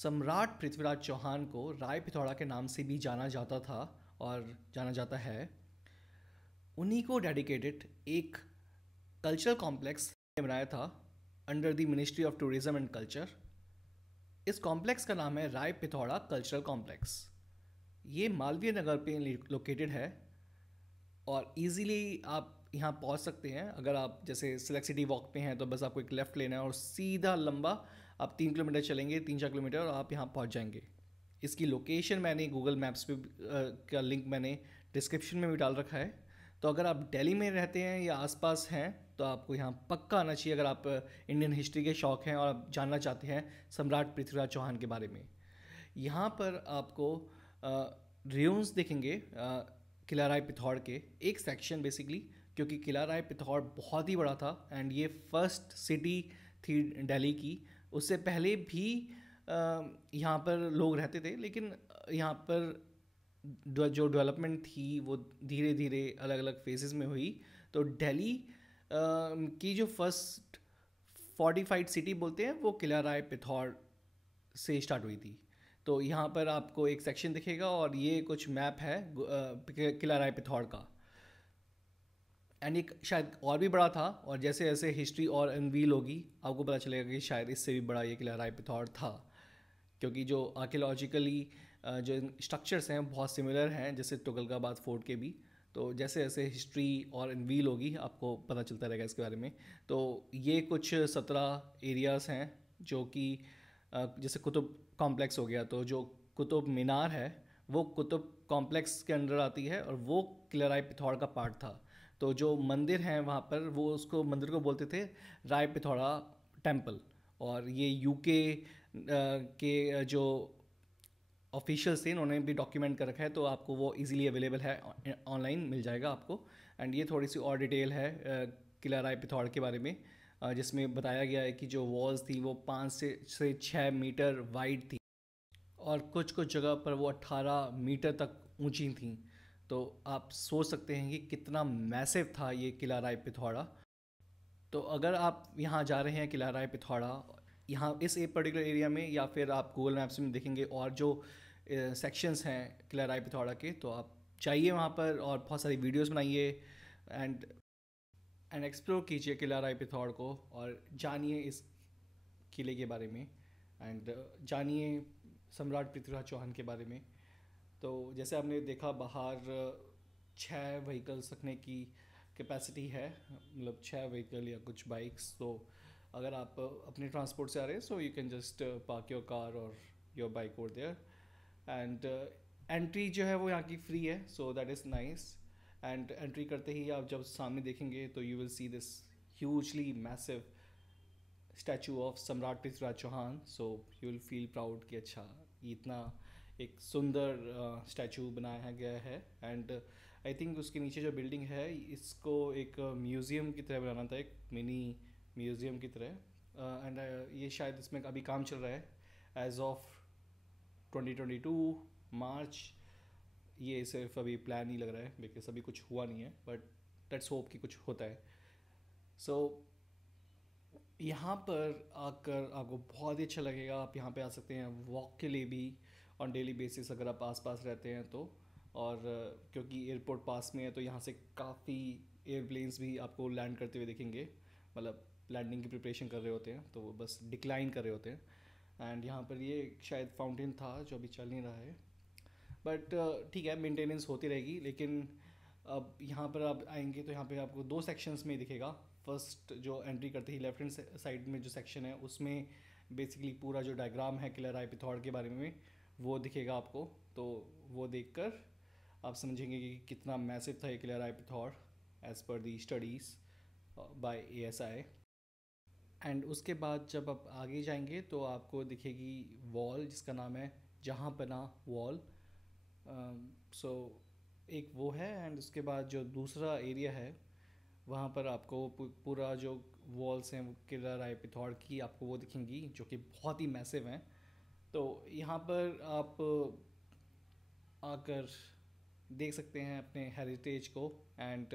सम्राट पृथ्वीराज चौहान को राय पिथौड़ा के नाम से भी जाना जाता था और जाना जाता है। उन्हीं को डेडिकेटेड एक कल्चरल कॉम्प्लेक्स बनाया था under the ministry of tourism and culture. इस कॉम्प्लेक्स का नाम है राय पिथौड़ा कल्चरल कॉम्प्लेक्स। ये मालवीय नगर पे लोकेटेड है और इजीली आप यहाँ पहुँच सकते हैं। अगर आप जैसे सिलेक्ट सिटी वॉक पे हैं तो बस आपको एक लेफ़्ट लेना है और सीधा लंबा आप 3 किलोमीटर चलेंगे, 3-4 किलोमीटर, और आप यहाँ पहुँच जाएंगे। इसकी लोकेशन मैंने गूगल मैप्स पे का लिंक मैंने डिस्क्रिप्शन में भी डाल रखा है। तो अगर आप दिल्ली में रहते हैं या आसपास हैं तो आपको यहाँ पक्का आना चाहिए अगर आप इंडियन हिस्ट्री के शौक हैं और आप जानना चाहते हैं सम्राट पृथ्वीराज चौहान के बारे में। यहाँ पर आपको रियून्स दिखेंगे किला राय पिथौर के एक सेक्शन बेसिकली, क्योंकि किला राय पिथौर बहुत ही बड़ा था एंड ये फर्स्ट सिटी थी दिल्ली की। उससे पहले भी यहाँ पर लोग रहते थे, लेकिन यहाँ पर जो डेवलपमेंट थी वो धीरे धीरे अलग अलग फेजेस में हुई। तो दिल्ली की जो फर्स्ट फोर्टिफाइड सिटी बोलते हैं वो किला राय पिथौर से स्टार्ट हुई थी। तो यहाँ पर आपको एक सेक्शन दिखेगा और ये कुछ मैप है किला राय पिथौर का। एंड एक शायद और भी बड़ा था, और जैसे जैसे हिस्ट्री और अनवील होगी आपको पता चलेगा कि शायद इससे भी बड़ा ये किला राय पिथौर था, क्योंकि जो आर्कियोलॉजिकली जो स्ट्रक्चर्स हैं बहुत सिमिलर हैं जैसे तुगलकाबाद फोर्ट के भी। तो जैसे जैसे हिस्ट्री और अनवील होगी आपको पता चलता रहेगा इसके बारे में। तो ये कुछ 17 एरियाज़ हैं जो कि जैसे कुतुब कॉम्प्लेक्स हो गया, तो जो कुतुब मीनार है वो कुतुब कॉम्प्लेक्स के अंडर आती है और वो किला राय पिथौर का पार्ट था। तो जो मंदिर हैं वहाँ पर वो उसको मंदिर को बोलते थे राय पिथौरा टेम्पल। और ये यूके के जो ऑफिशियल्स थे उन्होंने भी डॉक्यूमेंट कर रखा है, तो आपको वो इजीली अवेलेबल है, ऑनलाइन मिल जाएगा आपको। एंड ये थोड़ी सी और डिटेल है किला राय पिथौर के बारे में, जिसमें बताया गया है कि जो वॉल्स थी वो 5 से 6 मीटर वाइड थी और कुछ कुछ जगह पर वो 18 मीटर तक ऊंची थी। तो आप सोच सकते हैं कि कितना मैसिव था ये किला राय पिथौरा। तो अगर आप यहाँ जा रहे हैं किला राय पिथौरा, यहाँ इस एक पर्टिकुलर एरिया में, या फिर आप गूगल मैप्स में देखेंगे और जो सेक्शंस हैं किला राय पिथौरा के, तो आप जाइए वहाँ पर और बहुत सारी वीडियोस बनाइए एंड एक्सप्लोर कीजिए किला राय पिथौर को और जानिए इस किले के बारे में एंड जानिए सम्राट पृथ्वीराज चौहान के बारे में। तो जैसे आपने देखा बाहर 6 व्हीकल्स रखने की कैपेसिटी है, मतलब 6 व्हीकल या कुछ बाइक्स। तो अगर आप अपने ट्रांसपोर्ट से आ रहे हैं so you can just park your car और your bike over there. And entry जो है वो यहाँ की फ्री है, so that is nice. And entry करते ही आप जब सामने देखेंगे तो you will see this hugely massive statue of Samrat Prithviraj Chauhan. So you will feel proud कि अच्छा ये इतना एक सुंदर स्टैचू बनाया गया है। एंड आई थिंक उसके नीचे जो बिल्डिंग है इसको एक म्यूज़ियम की तरह बनाना था, एक मिनी म्यूज़ियम की तरह। एंड ये शायद इसमें अभी काम चल रहा है एज ऑफ 2022 मार्च। ये सिर्फ अभी प्लान ही लग रहा है बिकॉज अभी कुछ हुआ नहीं है, बट लेट्स होप कि कुछ होता है। सो यहाँ पर आकर आपको बहुत ही अच्छा लगेगा। आप यहाँ पे आ सकते हैं वॉक के लिए भी ऑन डेली बेसिस अगर आप आसपास रहते हैं तो। और क्योंकि एयरपोर्ट पास में है तो यहाँ से काफ़ी एयरप्लेन्स भी आपको लैंड करते हुए दिखेंगे, मतलब लैंडिंग की प्रिपरेशन कर रहे होते हैं, तो वो बस डिक्लाइन कर रहे होते हैं। एंड यहाँ पर ये शायद फाउंटेन था जो अभी चल नहीं रहा है, बट ठीक है मेंटेनेंस होती रहेगी। लेकिन अब यहाँ पर आप आएंगे तो यहाँ पे आपको 2 सेक्शंस में दिखेगा। फर्स्ट जो एंट्री करते ही लेफ्ट हैंड साइड में जो सेक्शन है उसमें बेसिकली पूरा जो डायग्राम है किला राय पिथौर के बारे में वो दिखेगा आपको। तो वो देखकर आप समझेंगे कि कितना मैसिव था ये किला राय Pithora as per the studies by ASI। And उसके बाद जब आप आगे जाएंगे तो आपको दिखेगी वॉल जिसका नाम है जहाँ पना वॉल। सो एक वो है। एंड उसके बाद जो दूसरा एरिया है वहाँ पर आपको पूरा जो वॉल्स हैं वो किला राय पिथौर की आपको वो दिखेंगी जो कि बहुत ही मैसिव हैं। तो यहाँ पर आप आकर देख सकते हैं अपने हेरिटेज को। एंड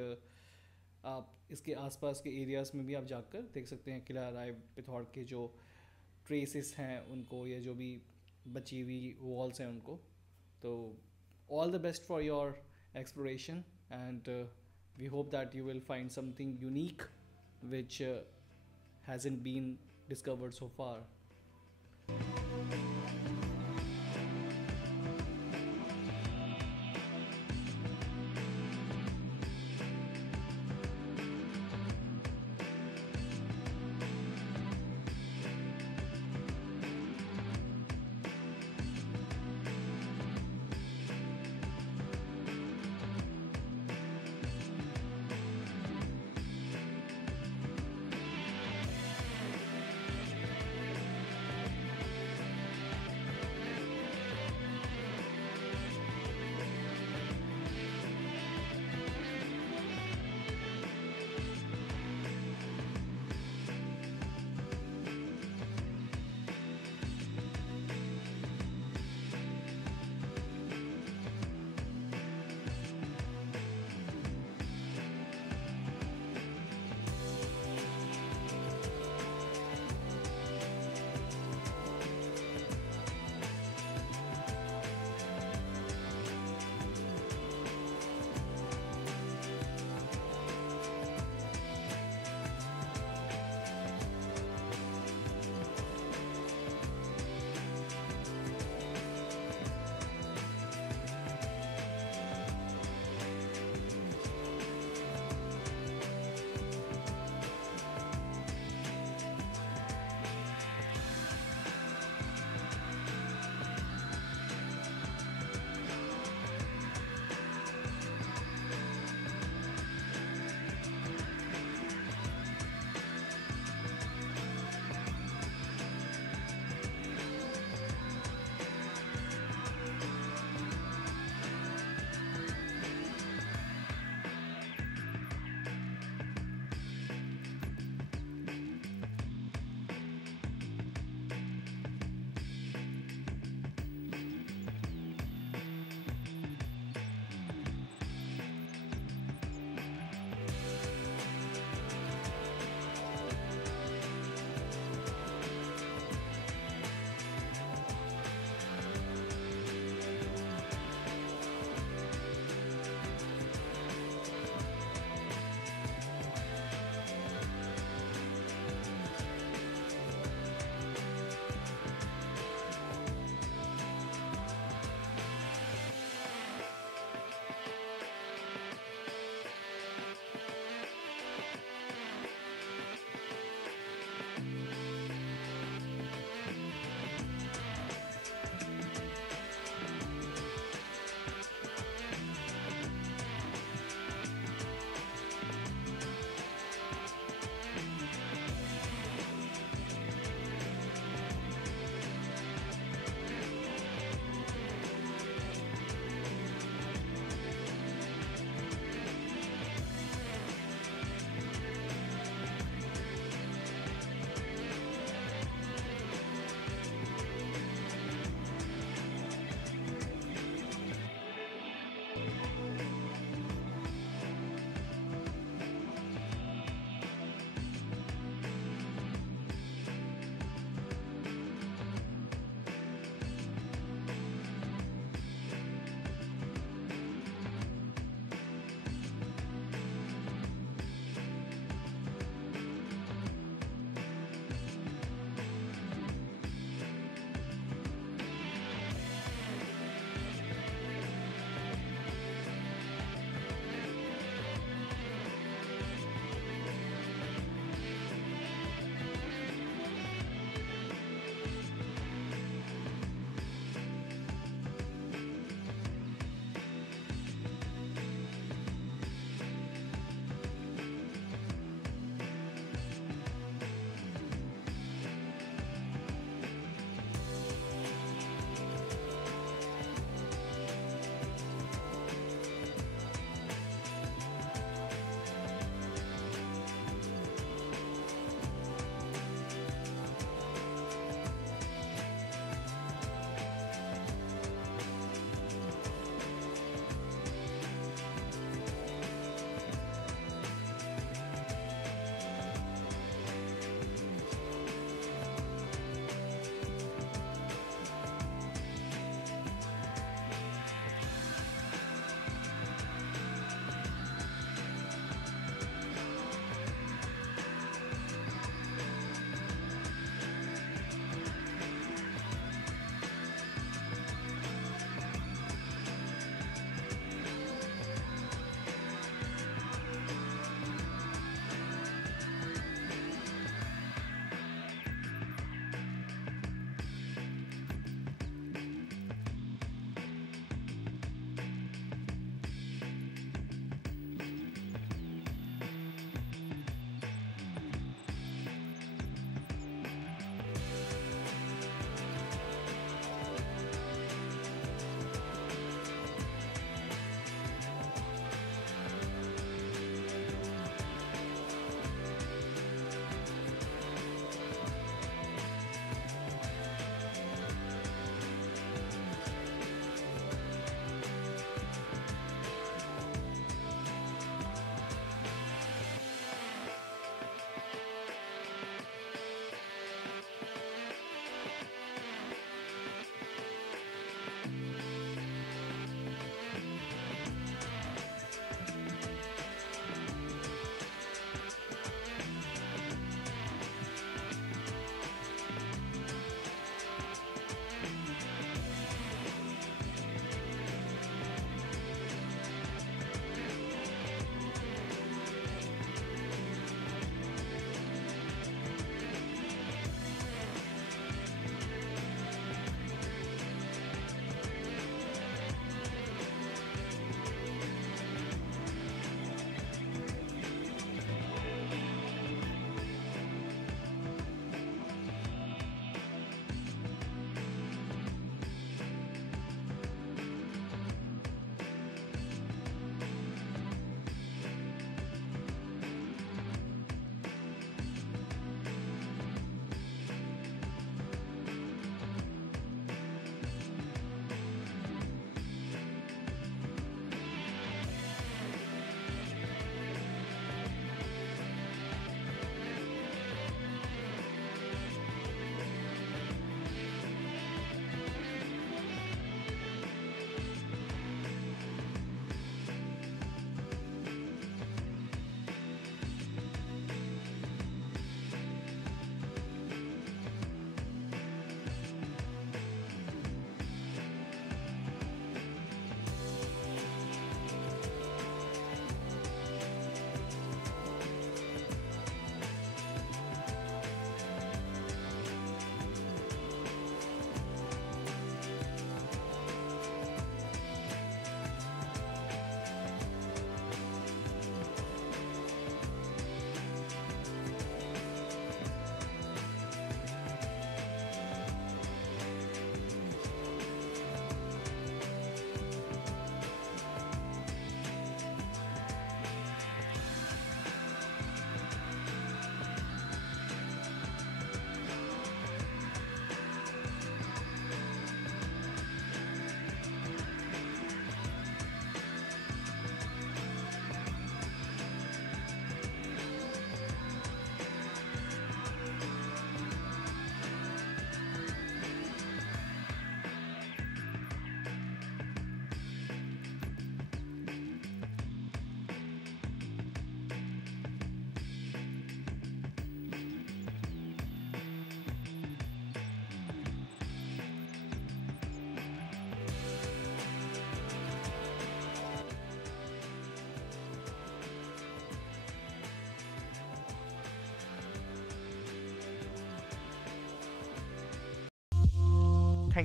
आप इसके आसपास के एरियाज़ में भी आप जाकर देख सकते हैं किला राय पिथौर के जो ट्रेसेस हैं उनको, या जो भी बची हुई वॉल्स हैं उनको. तो all the best for your exploration, and we hope that you will find something unique which hasn't been discovered so far.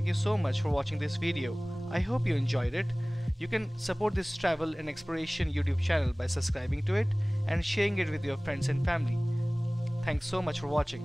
thank you so much for watching this video. I hope you enjoyed it. You can support this travel and exploration YouTube channel by subscribing to it and sharing it with your friends and family. Thanks so much for watching.